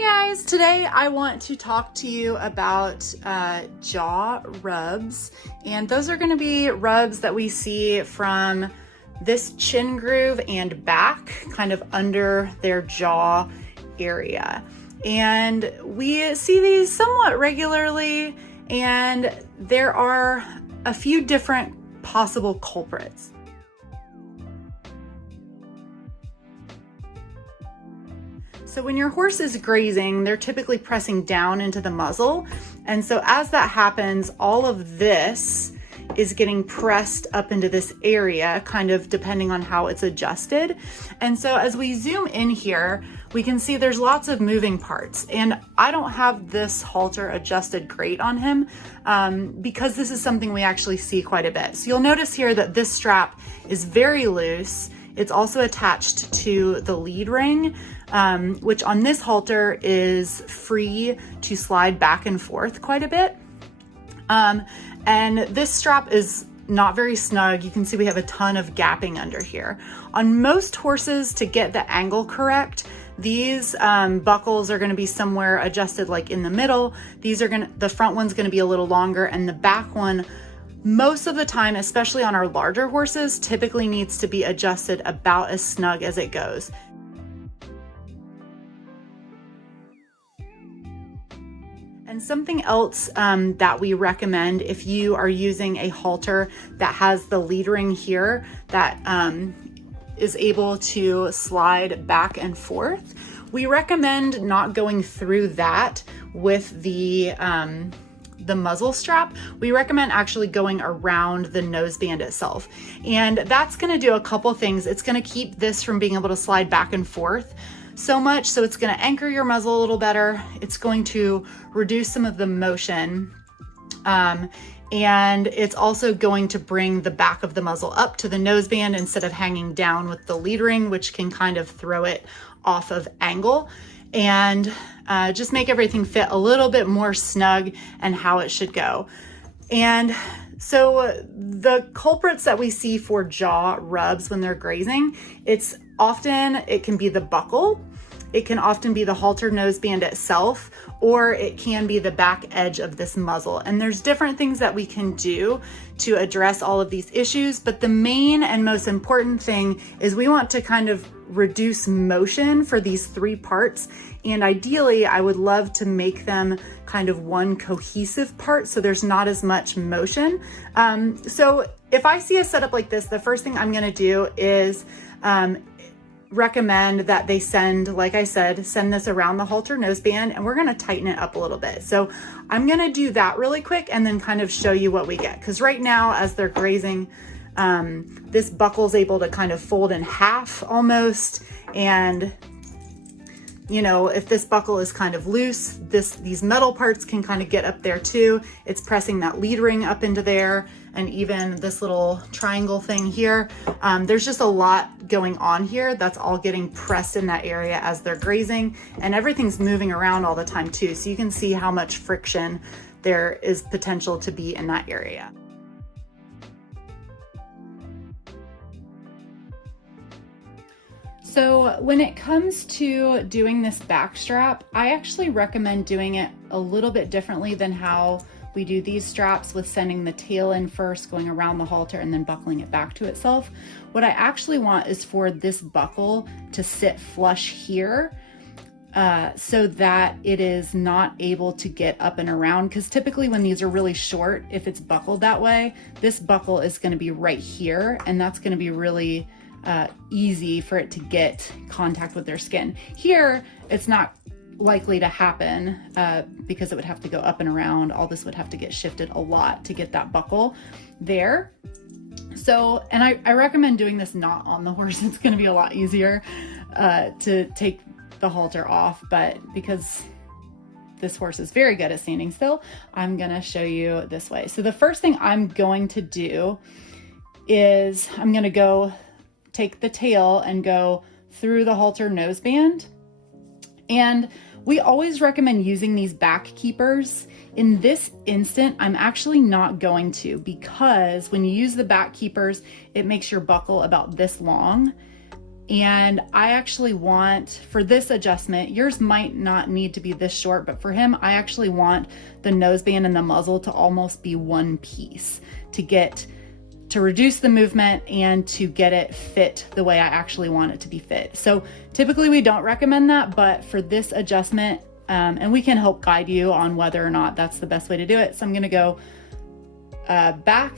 Hey guys, today I want to talk to you about jaw rubs, and those are going to be rubs that we see from this chin groove and back, kind of under their jaw area. And we see these somewhat regularly, and there are a few different possible culprits. So when your horse is grazing, they're typically pressing down into the muzzle. And so as that happens, all of this is getting pressed up into this area, kind of depending on how it's adjusted. And so as we zoom in here, we can see there's lots of moving parts. And I don't have this halter adjusted great on him because this is something we actually see quite a bit. So you'll notice here that this strap is very loose. It's also attached to the lead ring, which on this halter is free to slide back and forth quite a bit. And this strap is not very snug. You can see we have a ton of gapping under here. On most horses, to get the angle correct, these buckles are going to be somewhere adjusted like in the middle. The front one's going to be a little longer, and the back one, most of the time, especially on our larger horses, typically needs to be adjusted about as snug as it goes. And something else that we recommend if you are using a halter that has the lead ring here that is able to slide back and forth, we recommend not going through that with the muzzle strap. We recommend actually going around the noseband itself. And that's going to do a couple things. It's going to keep this from being able to slide back and forth so much. So it's going to anchor your muzzle a little better. It's going to reduce some of the motion. And it's also going to bring the back of the muzzle up to the noseband instead of hanging down with the lead ring, which can kind of throw it off of angle, and just make everything fit a little bit more snug and how it should go. And so the culprits that we see for jaw rubs when they're grazing, it can be the buckle, it can often be the halter noseband itself, or it can be the back edge of this muzzle. And there's different things that we can do to address all of these issues, but the main and most important thing is we want to kind of reduce motion for these three parts. And ideally, I would love to make them kind of one cohesive part so there's not as much motion. So if I see a setup like this, the first thing I'm gonna do is recommend that they send this around the halter noseband, and we're gonna tighten it up a little bit. So I'm gonna do that really quick and then kind of show you what we get. Because right now, as they're grazing, this buckle's able to kind of fold in half almost. And you know, if this buckle is kind of loose, these metal parts can kind of get up there too. It's pressing that lead ring up into there, and even this little triangle thing here. There's just a lot going on here that's all getting pressed in that area as they're grazing, and everything's moving around all the time too. So you can see how much friction there is potential to be in that area. So when it comes to doing this back strap, I actually recommend doing it a little bit differently than how we do these straps, with sending the tail in first, going around the halter, and then buckling it back to itself. What I actually want is for this buckle to sit flush here so that it is not able to get up and around. Because typically when these are really short, if it's buckled that way, this buckle is going to be right here, and that's going to be really easy for it to get contact with their skin. Here, it's not likely to happen because it would have to go up and around. All this would have to get shifted a lot to get that buckle there. So, and I recommend doing this not on the horse. It's going to be a lot easier to take the halter off, but because this horse is very good at standing still, I'm going to show you this way. So the first thing I'm going to do is I'm going to go take the tail and go through the halter noseband. And we always recommend using these back keepers. In this instant, I'm actually not going to, because when you use the back keepers, it makes your buckle about this long. And I actually want, for this adjustment, yours might not need to be this short, but for him, I actually want the noseband and the muzzle to almost be one piece to reduce the movement and to get it fit the way I actually want it to be fit. So typically we don't recommend that, but for this adjustment, and we can help guide you on whether or not that's the best way to do it. So I'm gonna go back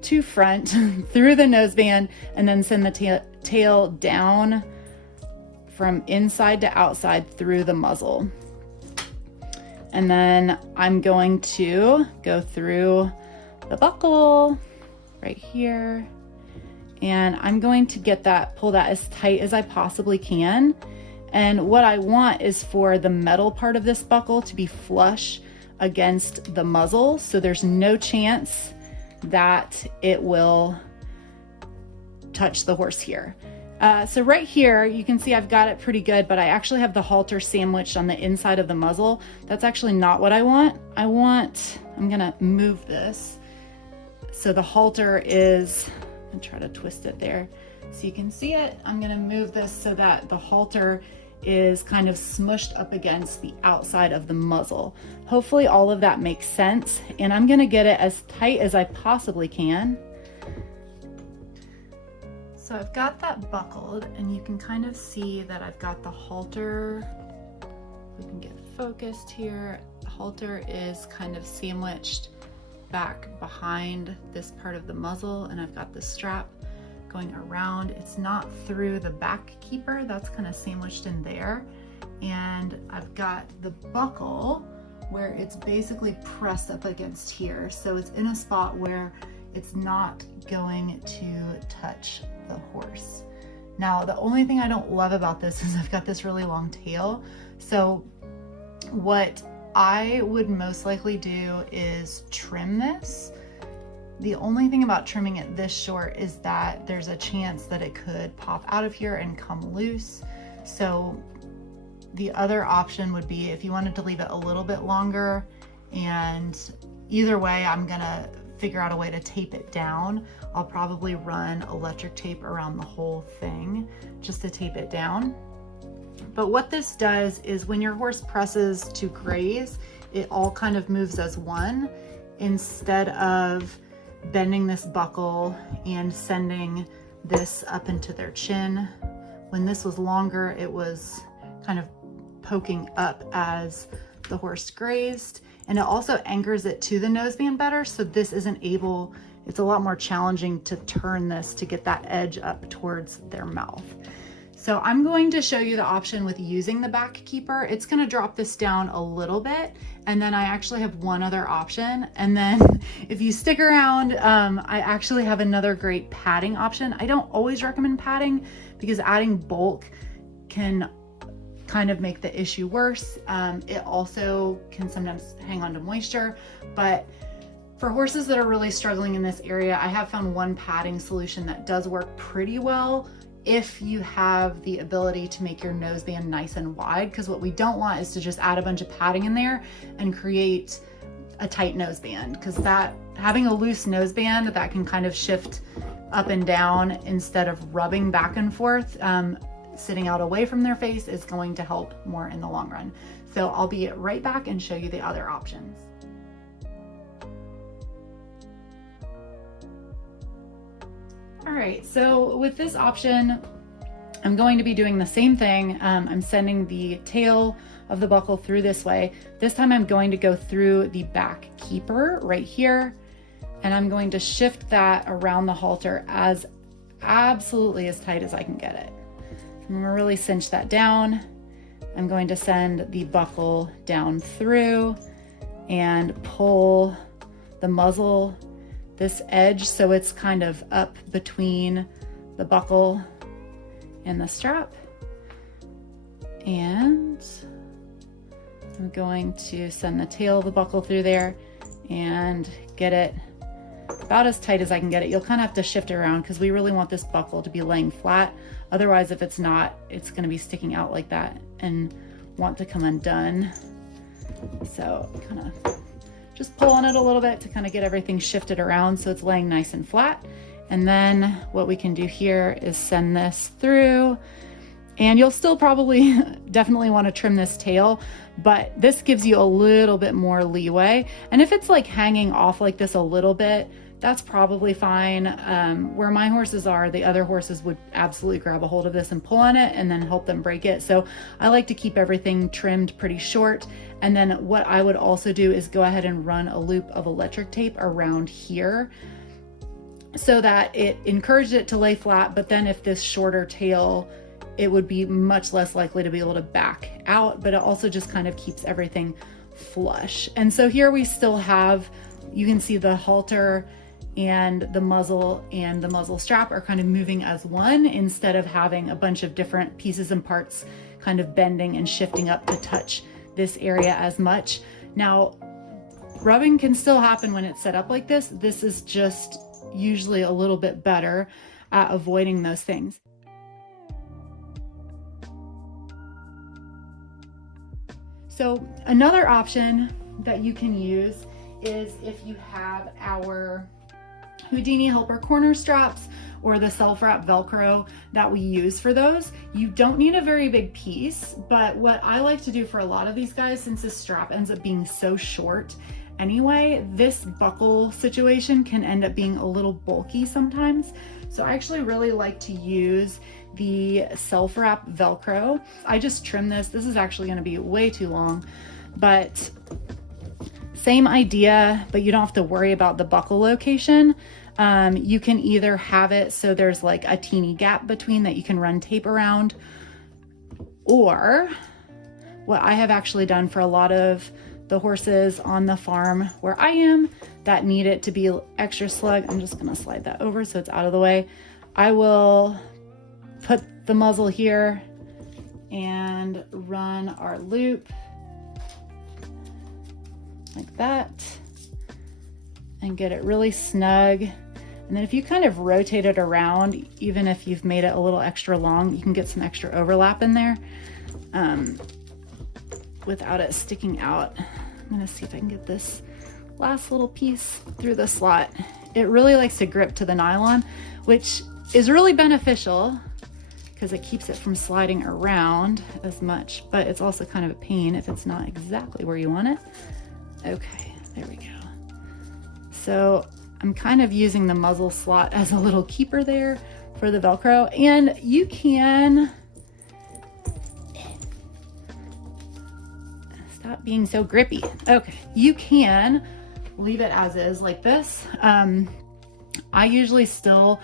to front through the noseband and then send the tail down from inside to outside through the muzzle. And then I'm going to go through the buckle right here, and I'm going to pull that as tight as I possibly can. And what I want is for the metal part of this buckle to be flush against the muzzle, so there's no chance that it will touch the horse here. So right here, you can see I've got it pretty good, but I actually have the halter sandwiched on the inside of the muzzle. That's actually not what I want. I'm gonna move this. So the halter is, and try to twist it there so you can see it. I'm gonna move this so that the halter is kind of smushed up against the outside of the muzzle. Hopefully all of that makes sense. And I'm gonna get it as tight as I possibly can. So I've got that buckled, and you can kind of see that I've got the halter. We can get focused here. The halter is kind of sandwiched back behind this part of the muzzle, and I've got the strap going around. It's not through the back keeper, that's kind of sandwiched in there. And I've got the buckle where it's basically pressed up against here. So it's in a spot where it's not going to touch the horse. Now, the only thing I don't love about this is I've got this really long tail. So what I would most likely do is trim this. The only thing about trimming it this short is that there's a chance that it could pop out of here and come loose. So the other option would be if you wanted to leave it a little bit longer, and either way, I'm gonna figure out a way to tape it down. I'll probably run electric tape around the whole thing just to tape it down. But what this does is when your horse presses to graze, it all kind of moves as one instead of bending this buckle and sending this up into their chin. When this was longer, it was kind of poking up as the horse grazed, and it also anchors it to the noseband better, so this isn't able, it's a lot more challenging to turn this to get that edge up towards their mouth. So I'm going to show you the option with using the back keeper. It's gonna drop this down a little bit, and then I actually have one other option. And then if you stick around, I actually have another great padding option. I don't always recommend padding because adding bulk can kind of make the issue worse. It also can sometimes hang on to moisture, but for horses that are really struggling in this area, I have found one padding solution that does work pretty well if you have the ability to make your noseband nice and wide, because what we don't want is to just add a bunch of padding in there and create a tight noseband, because that having a loose noseband that can kind of shift up and down instead of rubbing back and forth, sitting out away from their face, is going to help more in the long run. So I'll be right back and show you the other options. All right, so with this option, I'm going to be doing the same thing. I'm sending the tail of the buckle through this way. This time I'm going to go through the back keeper right here, and I'm going to shift that around the halter as absolutely as tight as I can get it. I'm gonna really cinch that down. I'm going to send the buckle down through and pull the muzzle this edge so it's kind of up between the buckle and the strap. And I'm going to send the tail of the buckle through there and get it about as tight as I can get it. You'll kind of have to shift it around because we really want this buckle to be laying flat. Otherwise, if it's not, it's going to be sticking out like that and want to come undone. So kind of just pull on it a little bit to kind of get everything shifted around so it's laying nice and flat. And then what we can do here is send this through, and you'll still probably definitely want to trim this tail, but this gives you a little bit more leeway. And if it's like hanging off like this a little bit, that's probably fine. Where my horses are, the other horses would absolutely grab a hold of this and pull on it and then help them break it. So I like to keep everything trimmed pretty short. And then what I would also do is go ahead and run a loop of electric tape around here so that it encouraged it to lay flat. But then if this shorter tail, it would be much less likely to be able to back out, but it also just kind of keeps everything flush. And so here we still have, you can see the halter and the muzzle strap are kind of moving as one, instead of having a bunch of different pieces and parts kind of bending and shifting up to touch this area as much. Now, rubbing can still happen when it's set up like this. This is just usually a little bit better at avoiding those things. So another option that you can use is if you have our Houdini helper corner straps or the self-wrap Velcro that we use for those. You don't need a very big piece, but what I like to do for a lot of these guys, since this strap ends up being so short anyway, this buckle situation can end up being a little bulky sometimes. So I actually really like to use the self-wrap Velcro. I just trim this. This is actually going to be way too long, but same idea, but you don't have to worry about the buckle location. You can either have it so there's like a teeny gap between that you can run tape around, or what I have actually done for a lot of the horses on the farm where I am that need it to be extra slug, I'm just gonna slide that over so it's out of the way. I will put the muzzle here and run our loop like that and get it really snug. And then if you kind of rotate it around, even if you've made it a little extra long, you can get some extra overlap in there without it sticking out. I'm gonna see if I can get this last little piece through the slot. It really likes to grip to the nylon, which is really beneficial because it keeps it from sliding around as much, but it's also kind of a pain if it's not exactly where you want it. Okay, there we go. So I'm kind of using the muzzle slot as a little keeper there for the Velcro, and you can stop being so grippy. Okay, you can leave it as is like this. I usually still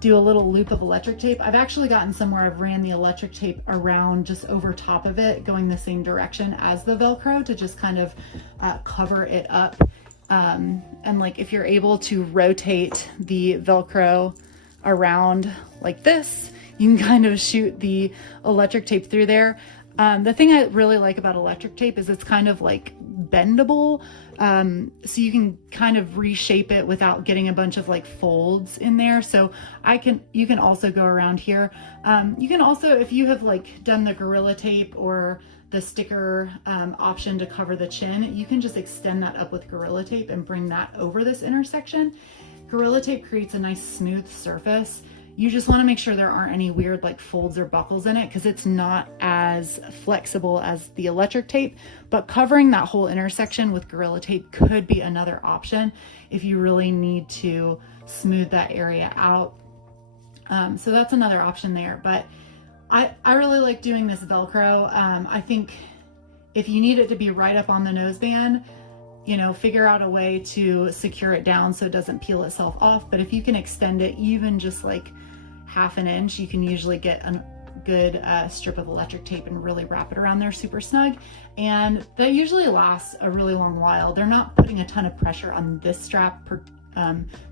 do a little loop of electric tape. I've actually gotten somewhere I've ran the electric tape around just over top of it, going the same direction as the Velcro to just kind of cover it up. And like if you're able to rotate the Velcro around like this, you can kind of shoot the electric tape through there. The thing I really like about electric tape is it's kind of like bendable. So you can kind of reshape it without getting a bunch of like folds in there. So you can also go around here. You can also, if you have like done the Gorilla Tape or the sticker option to cover the chin, you can just extend that up with Gorilla Tape and bring that over this intersection. Gorilla Tape creates a nice smooth surface. You just want to make sure there aren't any weird like folds or buckles in it because it's not as flexible as the electric tape, but covering that whole intersection with Gorilla Tape could be another option if you really need to smooth that area out. So that's another option there, but I really like doing this Velcro. I think if you need it to be right up on the noseband, you know, figure out a way to secure it down so it doesn't peel itself off. But if you can extend it even just like half an inch, you can usually get a good strip of electric tape and really wrap it around there super snug. And that usually lasts a really long while. They're not putting a ton of pressure on this strap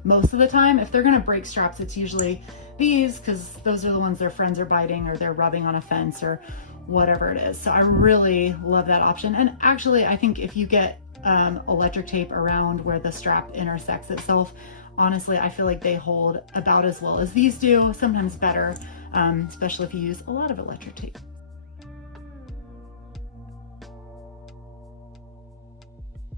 most of the time. If they're gonna break straps, it's usually these because those are the ones their friends are biting or they're rubbing on a fence or whatever it is. So I really love that option. And actually, I think if you get electric tape around where the strap intersects itself, honestly, I feel like they hold about as well as these do, sometimes better, especially if you use a lot of electric tape.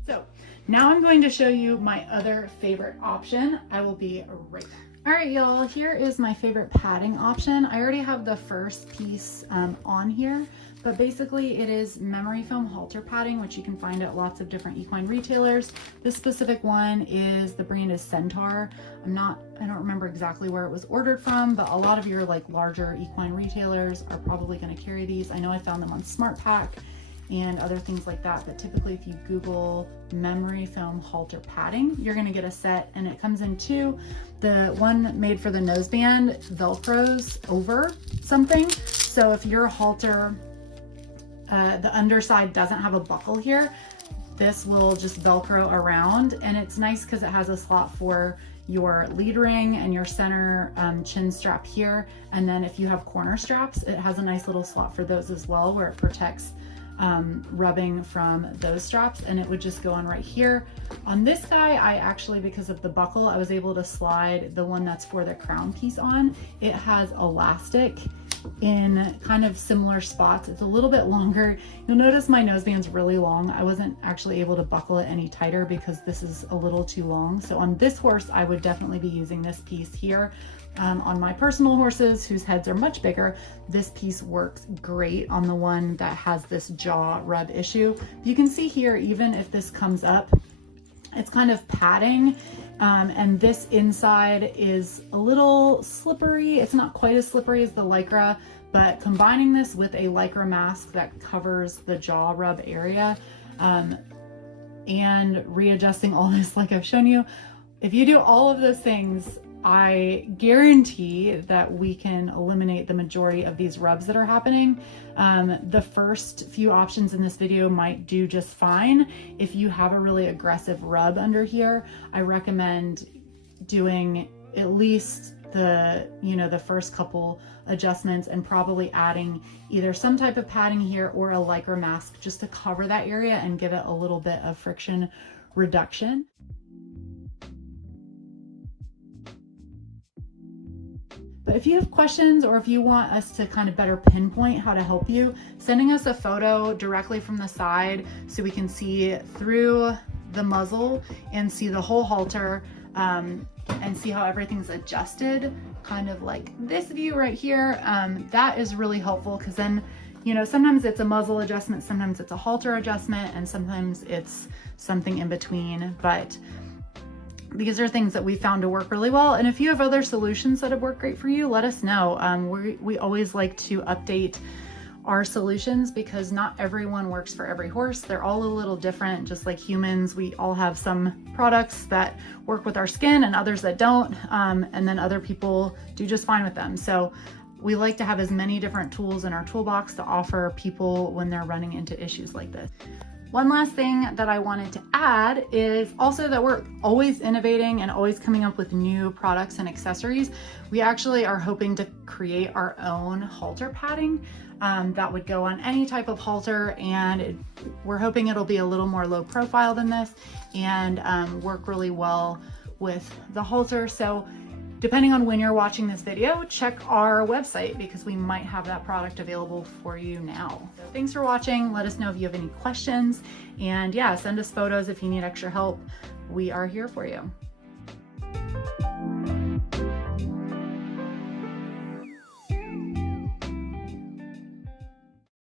So now I'm going to show you my other favorite option. I will be right back. All right, y'all, here is my favorite padding option. I already have the first piece on here, but basically it is memory foam halter padding, which you can find at lots of different equine retailers. This specific one is, the brand is Centaur. I don't remember exactly where it was ordered from, but a lot of your like larger equine retailers are probably gonna carry these. I know I found them on SmartPack and other things like that, but typically if you Google memory foam halter padding, you're gonna get a set, and it comes in two. The one made for the noseband Velcros over something. So if your halter, the underside doesn't have a buckle here, this will just Velcro around, and it's nice because it has a slot for your lead ring and your center chin strap here. And then if you have corner straps, it has a nice little slot for those as well, where it protects rubbing from those straps, and it would just go on right here. On this guy, I actually, because of the buckle, I was able to slide the one that's for the crown piece on. It has elastic in kind of similar spots. It's a little bit longer. You'll notice my noseband's really long. I wasn't actually able to buckle it any tighter because this is a little too long. So on this horse, I would definitely be using this piece here. On my personal horses whose heads are much bigger, this piece works great on the one that has this jaw rub issue. You can see here, even if this comes up, it's kind of padding, and this inside is a little slippery. It's not quite as slippery as the Lycra, but combining this with a Lycra mask that covers the jaw rub area, and readjusting all this like I've shown you, if you do all of those things, I guarantee that we can eliminate the majority of these rubs that are happening. The first few options in this video might do just fine. If you have a really aggressive rub under here, I recommend doing at least the first couple adjustments, and probably adding either some type of padding here or a Lycra mask just to cover that area and give it a little bit of friction reduction. But if you have questions, or if you want us to kind of better pinpoint how to help you, sending us a photo directly from the side so we can see through the muzzle and see the whole halter, and see how everything's adjusted, kind of like this view right here, that is really helpful, because then, sometimes it's a muzzle adjustment, sometimes it's a halter adjustment, and sometimes it's something in between. But these are things that we found to work really well. And if you have other solutions that have worked great for you, let us know. We always like to update our solutions, because not everyone works for every horse. They're all a little different, just like humans. We all have some products that work with our skin and others that don't, and then other people do just fine with them. So we like to have as many different tools in our toolbox to offer people when they're running into issues like this. One last thing that I wanted to add is also that we're always innovating and always coming up with new products and accessories. We actually are hoping to create our own halter padding that would go on any type of halter, and we're hoping it'll be a little more low profile than this, and work really well with the halter. So depending on when you're watching this video, check our website, because we might have that product available for you now. So thanks for watching. Let us know if you have any questions, and yeah, send us photos if you need extra help. We are here for you.